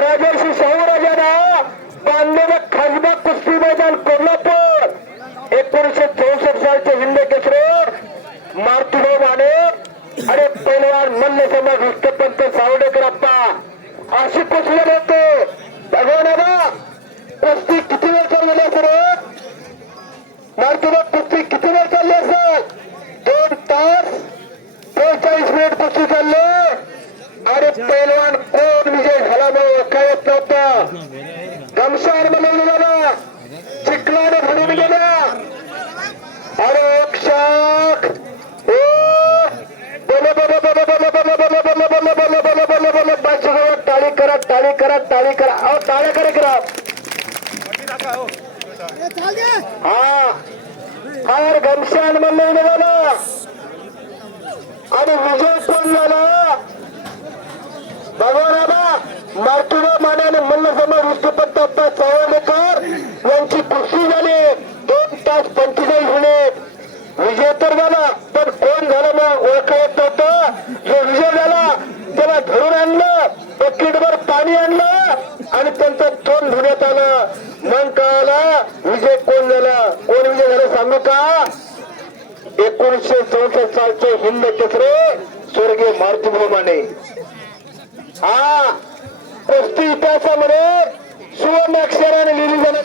राजर्षी शाहूराजांना बांधलेलं खासबाग कुस्ती मैदान कोल्हापूर 1964 सालचे हिंद केसरी मारुतीभाऊ माने आणि पैलवान मल्ल समाज हस्तपंत सावडेकर अप्पा अशी कुस्ती होते. भगवाना कुस्ती किती वेळ चाललेली असेल? मारुतीभाऊ कुस्ती किती वेळ चालली असेल? 2 तास 45 मिनिट कुस्ती चालले आणि पैलवान कोण विजय झाला मग काय येत नव्हता. गमशार बनवून गेला, चिखलाने भरून गेला आणि एक शाख टाळी करा टाळी करा टाळी करा. अहो टाळ्या करा करा. हा फार घमशान बनवून गेला आणि विजय कोण झाला? भगवानाबा मारुतीभाऊ माने आणि मल्ल समाज हस्तपंत अप्पा सावडेकर यांची कुस्ती झाली 2 तास 45 मिनिट. विजय तर झाला पण कोण झालं मग ओळखा येत नव्हतं. जो विजय झाला त्याला धरून आणलं, बकेटभर पाणी आणलं आणि त्यांचं तोंड धुण्यात आलं. मग कळाला विजय कोण झाला. कोण विजय झाला सांगू का? 1964 सालचे हिंद केसरी स्वर्गीय मारुतीभाऊ माने. हा कुस्ती इतिहासामध्ये सुवर्ण अक्षराने लिहिली जाणार.